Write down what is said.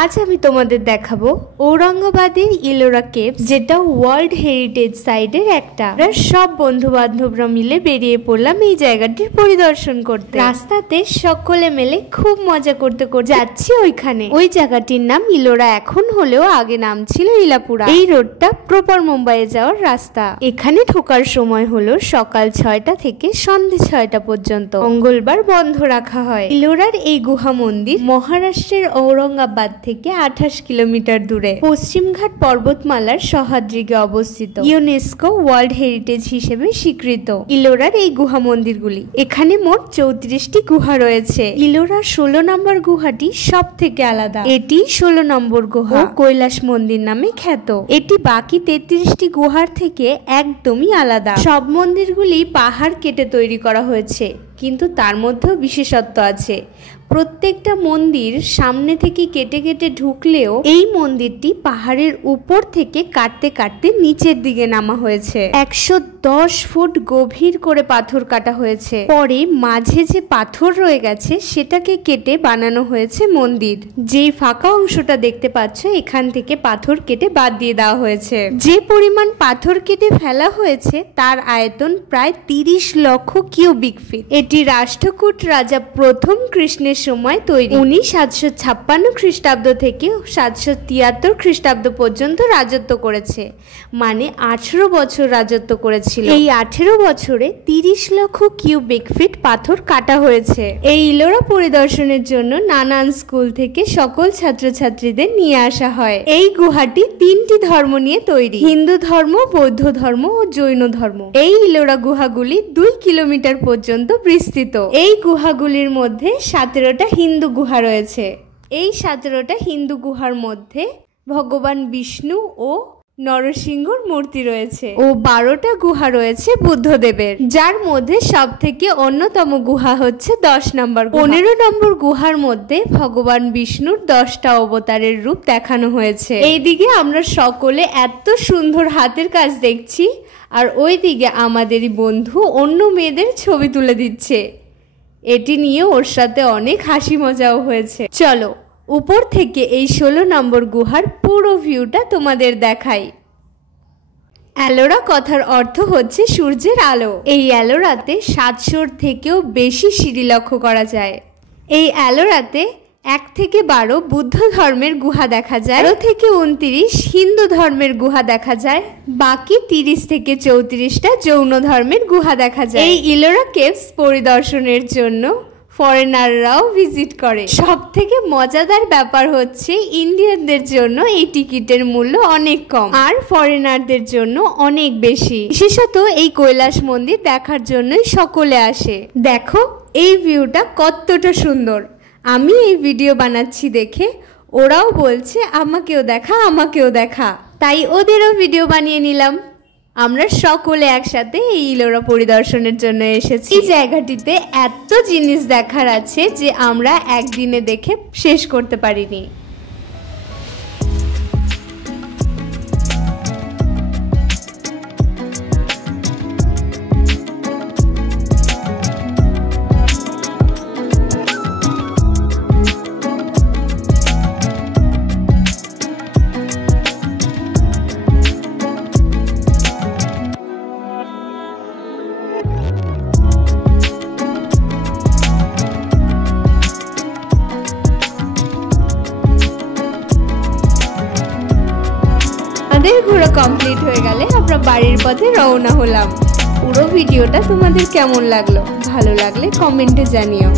आज আমি তোমাদের দেখাবো ঔরঙ্গাবাদের ইলোরা কেভস, যেটা ওয়ার্ল্ড হেরিটেজ সাইটের একটা। আমরা সব বন্ধু বান্ধবরা মিলে বেরিয়ে পড়লাম এই জায়গাটির পরিদর্শন করতে। রাস্তাতে সকলে মিলে খুব মজা করতে করতে যাচ্ছি ওইখানে। ওই জায়গাটির নাম ইলোরা এখন হলেও আগে নাম ছিল ইলাপুরা। এই রোডটা প্রপার মুম্বাইয়ে যাওয়ার রাস্তা। এখানে ঢোকার সময় হলো সকাল 6টা থেকে সন্ধ্যে 6টা পর্যন্ত। মঙ্গলবার বন্ধ রাখা হয়। ইলোরার এই গুহা মন্দির মহারাষ্ট্রের ঔরঙ্গাবাদ থেকে 28 কিলোমিটার দূরে পশ্চিমঘাট পর্বতমালার সহ্যাদ্রিতে অবস্থিত, ইউনেস্কো ওয়ার্ল্ড হেরিটেজ হিসেবে স্বীকৃত। ইলোরার এই গুহা মন্দিরগুলি, এখানে মোট 34টি গুহা রয়েছে। ইলোরার 16 নম্বর গুহাটি সব থেকে আলাদা। এটি 16 নম্বর গুহা কৈলাস মন্দির নামে খ্যাত। এটি বাকি 33টি গুহার থেকে একদমই আলাদা। সব মন্দিরগুলি পাহাড় কেটে তৈরি করা হয়েছে, কিন্তু তার মধ্যেও বিশেষত্ব আছে। প্রত্যেকটা মন্দির সামনে থেকে কেটে কেটে ঢুকলেও এই মন্দিরটি পাহাড়ের উপর থেকে কাটতে কাটতে নিচের দিকে নামা হয়েছে। 110 ফুট গভীর করে পাথর কাটা হয়েছে। পরে মাঝে যে পাথর রয়ে গেছে সেটাকে কেটে বানানো হয়েছে মন্দির। যেই ফাঁকা অংশটা দেখতে পাচ্ছ, এখান থেকে পাথর কেটে বাদ দিয়ে দেওয়া হয়েছে। যে পরিমাণ পাথর কেটে ফেলা হয়েছে তার আয়তন প্রায় 30 লক্ষ কিউবিক ফিট। এটি রাষ্ট্রকূট রাজা প্রথম কৃষ্ণের সময় তৈরি। উনি 756 খ্রিস্টাব্দ থেকে 773 খ্রিস্টাব্দ পর্যন্ত রাজত্ব করেছে, মানে 18 বছর রাজত্ব করেছিল। এই 18 বছরে 30 লক্ষ কিউবিক ফিট পাথর কাটা হয়েছে। এই ইলোরা পরিদর্শনের জন্য নানান স্কুল থেকে সকল ছাত্রছাত্রীদের নিয়ে আসা হয়। এই গুহাটি 3টি ধর্ম নিয়ে তৈরি: হিন্দু ধর্ম, বৌদ্ধ ধর্ম ও জৈন ধর্ম। এই ইলোরা গুহাগুলি 2 কিলোমিটার পর্যন্ত বিস্তৃত। এই গুহাগুলির মধ্যে 17টা হিন্দু গুহা রয়েছে। এই 17টা হিন্দু গুহার মধ্যে ভগবান বিষ্ণু ও নরসিংহর মূর্তি রয়েছে ও 12টা গুহা রয়েছে বুদ্ধদেবের, যার মধ্যে সব থেকে অন্যতম গুহা হচ্ছে 10 নম্বর। 15 নম্বর গুহার মধ্যে ভগবান বিষ্ণুর 10টা অবতারের রূপ দেখানো হয়েছে। এইদিকে আমরা সকলে এত সুন্দর হাতের কাজ দেখছি, আর ওইদিকে আমাদেরই বন্ধু অন্য মেয়েদের ছবি তুলে দিচ্ছে। এটি নিয়ে ওর সাথে অনেক হাসি মজাও হয়েছে। চলো উপর থেকে এই 16 নম্বর গুহার পুরো ভিউটা তোমাদের দেখাই। এলোরা কথার অর্থ হচ্ছে সূর্যের আলো। এই এলোরাতে 700 থেকেও বেশি সিঁড়ি লক্ষ্য করা যায়। এই এলোরাতে 1 থেকে 12 বুদ্ধ ধর্মের গুহা দেখা যায়, 13 থেকে 29 হিন্দু ধর্মের গুহা দেখা যায়, বাকি 30 থেকে 34টা জৈন ধর্মের গুহা দেখা যায়। এই ইলোরা কেভস পরিদর্শনের জন্য ফরেনাররাও ভিজিট করে। সব থেকে মজাদার ব্যাপার হচ্ছে ইন্ডিয়ানদের জন্য এই টিকিটের মূল্য অনেক কম, আর ফরেনারদের জন্য অনেক বেশি। বিশেষত এই কৈলাস মন্দির দেখার জন্যই সকলে আসে। দেখো এই ভিউটা কতটা সুন্দর। আমি এই ভিডিও বানাচ্ছি দেখে ওরাও বলছে আমাকেও দেখা, আমাকেও দেখা, তাই ওদেরও ভিডিও বানিয়ে নিলাম। আমরা সকলে একসাথে এই ইলোরা পরিদর্শনের জন্য এসেছি। এই জায়গাটিতে এত জিনিস দেখার আছে যে আমরা একদিনে দেখে শেষ করতে পারিনি। আমাদের ঘোরা কমপ্লিট হয়ে গেলে আমরা বাড়ির পথে রওনা হলাম। পুরো ভিডিওটা তোমাদের কেমন লাগলো? ভালো লাগলে কমেন্টে জানিও।